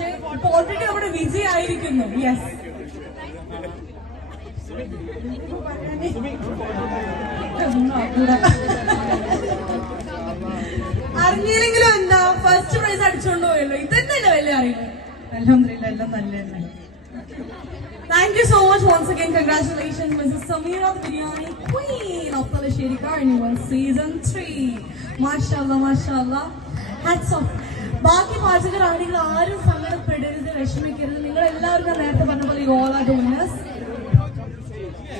പക്ഷെ ഓൾറെഡി അവിടെ വിജയായിരിക്കുന്നു. യെസ്, അറിഞ്ഞില്ലെങ്കിലും എന്താ, ഫസ്റ്റ് പ്രൈസ് അടിച്ചോണ്ട് പോയല്ലോ. ഇതെന്നല്ലേ വലിയ അറിയില്ല. അൽഹംദുലില്ലാഹ് എല്ലാം നല്ല തന്നെ. Thank you so much once again. Congratulations, Mrs. Samira Biryani, Queen of Talasheri Carnival Season 3. Mashallah, mashallah. Hats off. ബാക്കി പാചകരാണികൾ ആരും സങ്കടപ്പെടരുത്, വിഷമിക്കരുത്. നിങ്ങൾ എല്ലാവരും നേരത്തെ പറഞ്ഞ പോലെ you all are the winners.